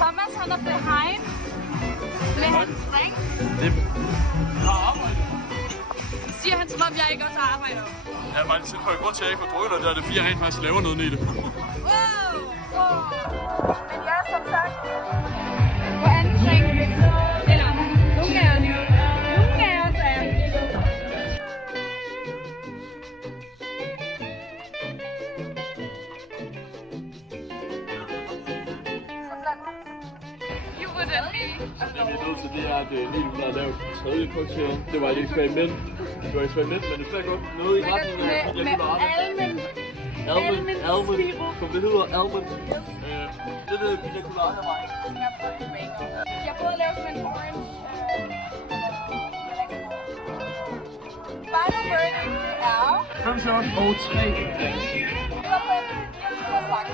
Thomas, han er behind. Vil han springe? Det har arbejdet. Siger han, som om jeg ikke også arbejder. Ja, bare en tilføje grund til, at jeg ikke får drukket det, det er fordi, jeg rent faktisk laver noget i det. Wow! Men jeg er som sagt på anden ring. Eller nogle af os. Nogle af os er. You wouldn't be. Det vi er nødt til, det er, at lige nu har lavet tredje cocktail. Det var et eksperiment. Det var et eksperiment, men det smager godt. Noget i retning af pina colada. Almond. Som det hedder, almond. Det er pina colada vej. Jeg prøvede at lave sådan en orange. Final verdict, det er... 5 shots og 3. Det var på en